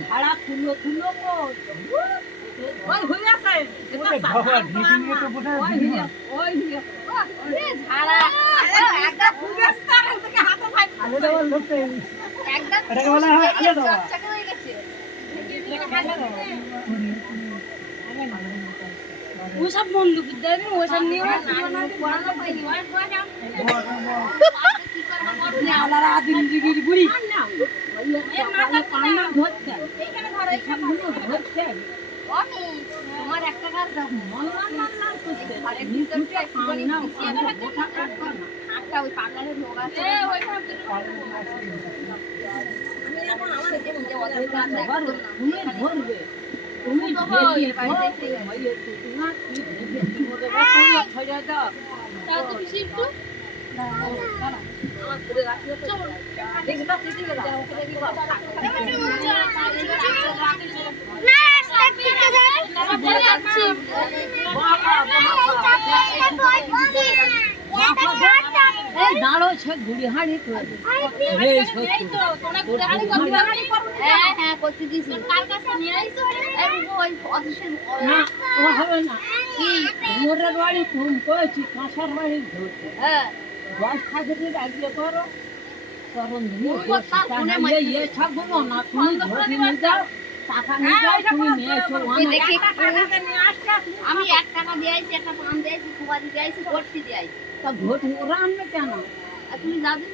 ঝাড়া তুলো তুলো ওই হয়ে আছে ঝাড়া একদম ওসব বন্ধু বিদ্যালয় ওসব নিয়ে পড়ানো পাইনি বুড়ি তোমার একটা কাজ ওই পার্লারে লোক আছে ধরবে তুমি দাঁড়ো সে ঘুরি হাঁড়ি করতে দিছি কার কাছে নিয়ে আইছো হবে না কি মোরের বাড়ি ফোন করেছি কাঁসার বাড়ি ধরতে হ্যাঁ 10 টাকা দিয়ে রাখলে করো করুন ইয়ে সব বলো না তুমি ধরে নিয়ে যাও টাকা নিয়ে যাও তুমি নিয়ে এসো আমি 1 টাকা দিয়ে আইছি একটা পান দিয়েছি কুবারি দিয়েছি ভর্তি দিয়ে আইছি তা ভোট ওরা আনবে কেন আর তুমি যাবে